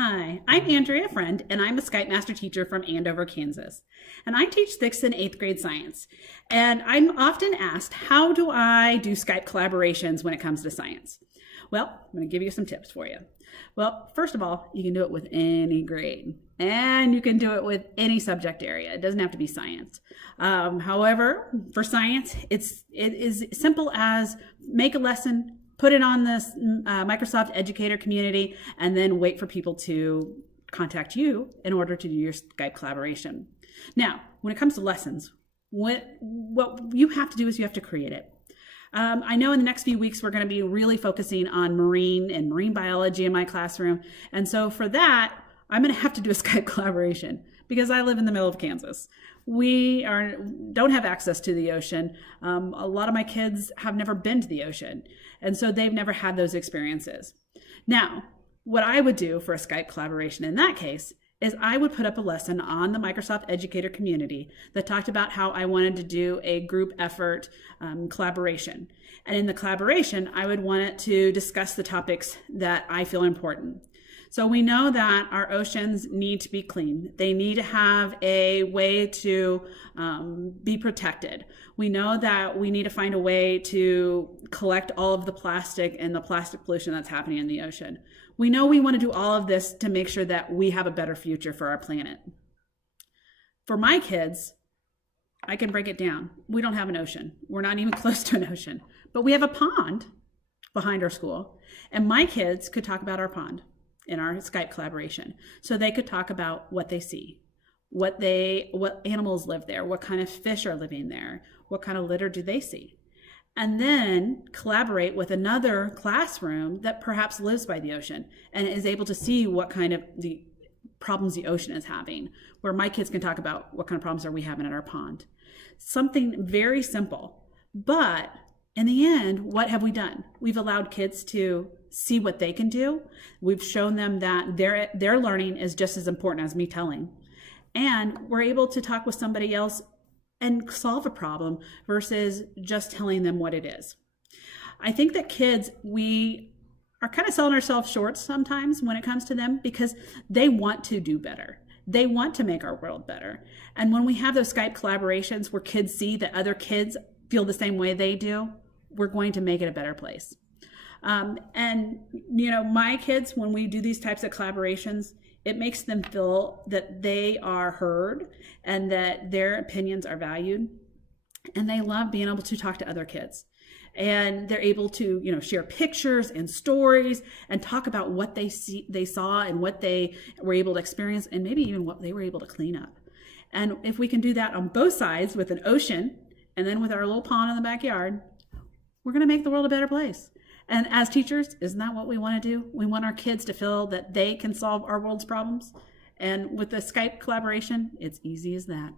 Hi, I'm Andrea Friend, and I'm a Skype master teacher from Andover, Kansas. And I teach 6th and 8th grade science. And I'm often asked, how do I do Skype collaborations when it comes to science? Well, I'm going to give you some tips for you. Well, first of all, you can do it with any grade, and you can do it with any subject area. It doesn't have to be science. However, for science, it is simple as make a lesson, put it on this Microsoft Educator community, and then wait for people to contact you in order to do your Skype collaboration. Now, when it comes to lessons, what you have to do is you have to create it. I know in the next few weeks, we're going to be really focusing on marine biology in my classroom. And so for that, I'm going to have to do a Skype collaboration because I live in the middle of Kansas. We don't have access to the ocean. A lot of my kids have never been to the ocean, and so they've never had those experiences. Now, what I would do for a Skype collaboration in that case is I would put up a lesson on the Microsoft Educator community that talked about how I wanted to do a group effort collaboration. And in the collaboration, I would want it to discuss the topics that I feel important. So we know that our oceans need to be clean. They need to have a way to be protected. We know that we need to find a way to collect all of the plastic and the plastic pollution that's happening in the ocean. We know we want to do all of this to make sure that we have a better future for our planet. For my kids, I can break it down. We don't have an ocean. We're not even close to an ocean, but we have a pond behind our school, and my kids could talk about our pond in our Skype collaboration. So they could talk about what they see, what animals live there, what kind of fish are living there, what kind of litter do they see, and then collaborate with another classroom that perhaps lives by the ocean and is able to see what kind of the problems the ocean is having, where my kids can talk about what kind of problems are we having at our pond. Something very simple, but in the end, what have we done? We've allowed kids to see what they can do. We've shown them that their learning is just as important as me telling. And we're able to talk with somebody else and solve a problem versus just telling them what it is. I think that kids, we are kind of selling ourselves short sometimes when it comes to them because they want to do better. They want to make our world better. And when we have those Skype collaborations where kids see that other kids feel the same way they do, we're going to make it a better place. And, you know, my kids, when we do these types of collaborations, it makes them feel that they are heard and that their opinions are valued. And they love being able to talk to other kids. And they're able to, you know, share pictures and stories and talk about what they saw and what they were able to experience and maybe even what they were able to clean up. And if we can do that on both sides with an ocean and then with our little pond in the backyard, we're going to make the world a better place. And as teachers, isn't that what we want to do? We want our kids to feel that they can solve our world's problems. And with the Skype collaboration, it's easy as that.